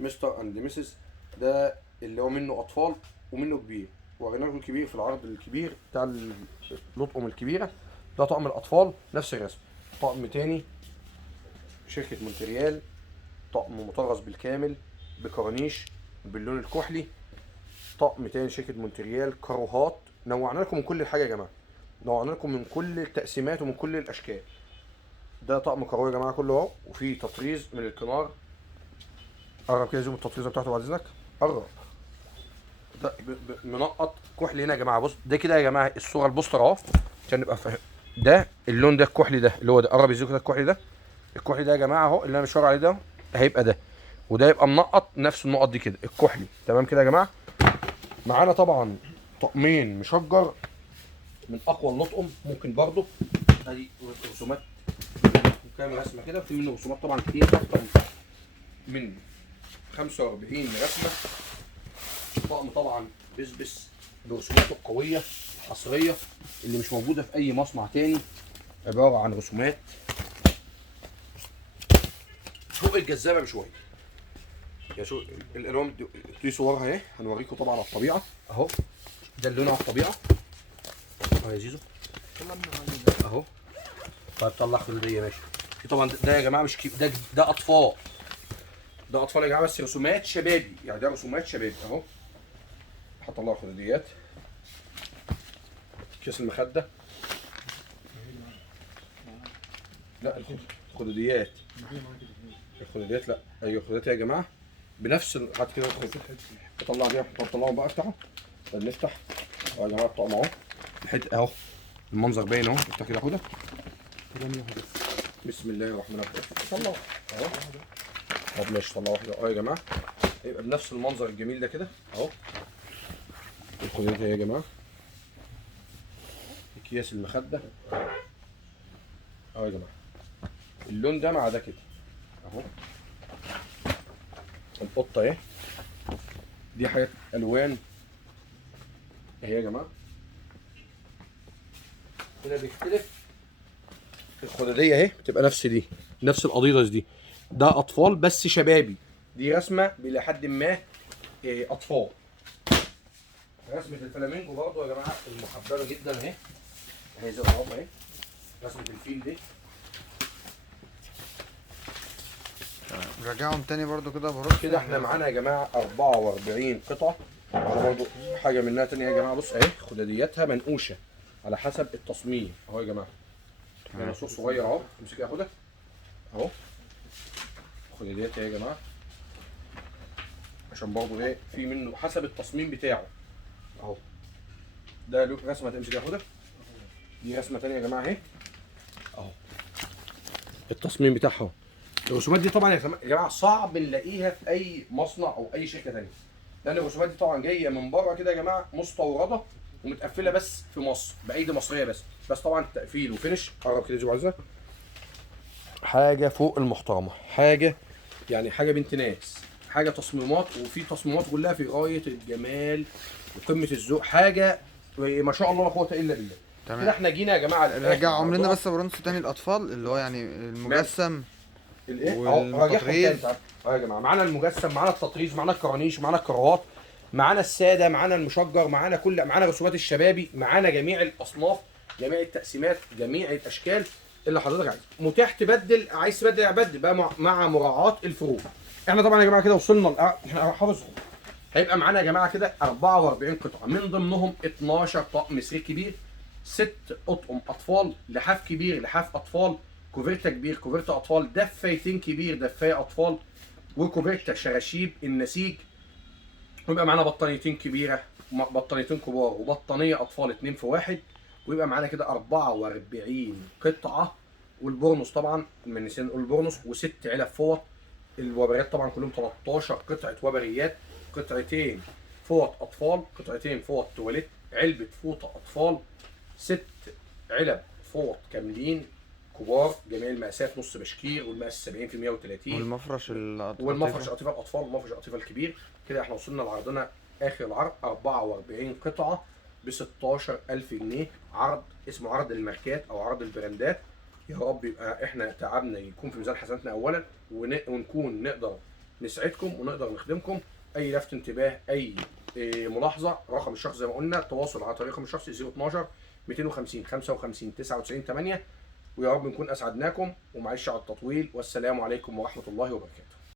مستر اند مسز، ده اللي هو منه اطفال ومنه كبير. ورينا لكم الكبير في العرض الكبير بتاع الاطقم الكبيره، ده طقم الاطفال نفس الرسم. طقم تاني شركه مونتريال، طقم مطرز بالكامل بكرانيش باللون الكحلي. طقم تاني شركه مونتريال كاروهات. نوعنا لكم من كل حاجه يا جماعه، نوعنا لكم من كل التقسيمات ومن كل الاشكال. ده طقم كارو يا جماعه كله اهو، وفيه تطريز من الكنار. قرب كده زوم التطريزه بتاعته بعد اذنك قرب. ده منقط كحلي هنا يا جماعه. بص ده كده يا جماعه الصوره البوستر اهو عشان نبقى فاهم. ده اللون ده الكحلي ده اللي هو ده، قرب يزيد كده الكحلي ده. الكحلي ده يا جماعه اهو اللي انا مشاور عليه ده هيبقى ده، وده يبقى منقط نفس النقط دي كده الكحلي. تمام كده يا جماعه. معانا طبعا طقمين مشجر من اقوى اللطقم. ممكن برضو ادي رسومات كام رسمه كده، في منه رسومات طبعا كتير اكتر من 45 رسمه. طقم طبعا بسبس برسوماته القويه الحصريه اللي مش موجوده في اي مصنع تاني. عباره عن رسومات فوق الجذابه بشويه. يا شو الالوان دي صورها اهي، هنوريكم طبعا على الطبيعه اهو. ده اللون على الطبيعه اهو يا زيزو اهو. طيب طلع خدوديه ماشي. في طبعا ده يا جماعه مش ده اطفال. ده اطفال يا جماعه بس رسومات شبابي، يعني ده رسومات شبابي اهو. هطلع خدوديات. كيس المخده. لا الخدوديات. الخدوديات لا ايوه الخدوديات يا جماعه بنفس هات كده نطلع بيها. طلعهم بقى افتحوا. طب نفتح اهو يا جماعه الطقم اهو. الحته اهو المنظر باين اهو. افتح كده خدها. بسم الله الرحمن الرحيم. طلعوا اهو. طب ماشي طلعوا واحده اهو يا جماعه. هيبقى بنفس المنظر الجميل ده كده اهو. الخدوديات يا جماعه. اكياس المخده اهو يا جماعه. اللون ده مع ده كده اهو. القطه اهي. دي حاجات الوان اهي يا جماعه. هنا بيختلف. الخدوديه اهي بتبقى نفس دي، نفس الاديداس دي. ده اطفال بس شبابي. دي رسمه الى حد ما اطفال. رسمه الفلامينجو برضه يا جماعه المحببه جدا اهي. اهي زي الغراب اهي. رسمه الفيل دي. رجعهم تاني برضو كده برص. كده احنا معانا يا جماعه 44 قطعه. معانا برضو حاجه منها تانية يا جماعه. بص اهي خدادياتها منقوشه على حسب التصميم اهو يا جماعه. هنا صوص صغير اهو. امسكها خدها اهو. خدادياتها يا جماعه عشان برضو ايه في منه حسب التصميم بتاعه اهو. ده له رسمه تمسكها خدها. دي رسمه تانية يا جماعه اهي اهو. التصميم بتاعها اهو. الرسومات دي طبعا يا جماعه صعب نلاقيها في اي مصنع او اي شركه ثانيه، لان الرسومات دي طبعا جايه من بره كده يا جماعه مستورده ومتقفله بس في مصر بايدي مصريه بس طبعا تقفيل وفينش. قرب كده زي عايزها حاجه فوق المحترمه. حاجه يعني حاجه بنت ناس. حاجه تصميمات وفي تصميمات كلها في غايه الجمال وقمه الذوق. حاجه ما شاء الله لا قوه الا بالله. تمام. كده احنا جينا يا جماعه رجعهم لنا بس برنس تاني الاطفال اللي هو يعني المجسم الايه والتطريز اهو يا جماعه. معانا المجسم، معانا التطريز، معانا الكرانيش، معانا الكراهات، معانا الساده، معانا المشجر، معانا رسومات الشبابي، معانا جميع الاصناف، جميع التقسيمات، جميع الاشكال اللي حضرتك عايزها. متاح تبدل، عايز تبدل اعبدل بقى مع مراعاه الفروق. احنا طبعا يا جماعه كده وصلنا احنا حافظ. هيبقى معانا يا جماعه كده 44 قطعه من ضمنهم 12 طقم سرير كبير، 6 اطقم اطفال، لحاف كبير، لحاف اطفال، كوفرتا كبير، كوفرتا اطفال، دفايتين كبير، دفايه اطفال، وكوفرتا شراشيب النسيج. ويبقى معانا بطانيتين كبيره، بطانيتين كبار، وبطانيه اطفال 2 في 1. ويبقى معانا كده 44 قطعه. والبورنوس طبعا من نسينا نقول البورنوس، وست علب فوط. الوبريات طبعا كلهم 13 قطعه وبريات، قطعتين فوط اطفال، قطعتين فوط تواليت، علبه فوطه اطفال، 6 علب فوط كاملين كبار جميع المقاسات، نص بشكير، والمقاس 70 في 130، والمفرش والمفرش قطيفه الاطفال، والمفرش قطيفه الكبير. كده احنا وصلنا لعرضنا اخر العرض 44 قطعه ب 16000 جنيه. عرض اسمه عرض الماركات او عرض البراندات. يا رب يبقى احنا تعبنا يكون في ميزان حسناتنا اولا، ونكون نقدر نسعدكم ونقدر نخدمكم. اي لفت انتباه، اي ملاحظه، رقم الشخص زي ما قلنا، التواصل على طريق رقم الشخص 012 250 55 99 8. ويا رب نكون اسعدناكم، ومعلش على التطويل، والسلام عليكم ورحمه الله وبركاته.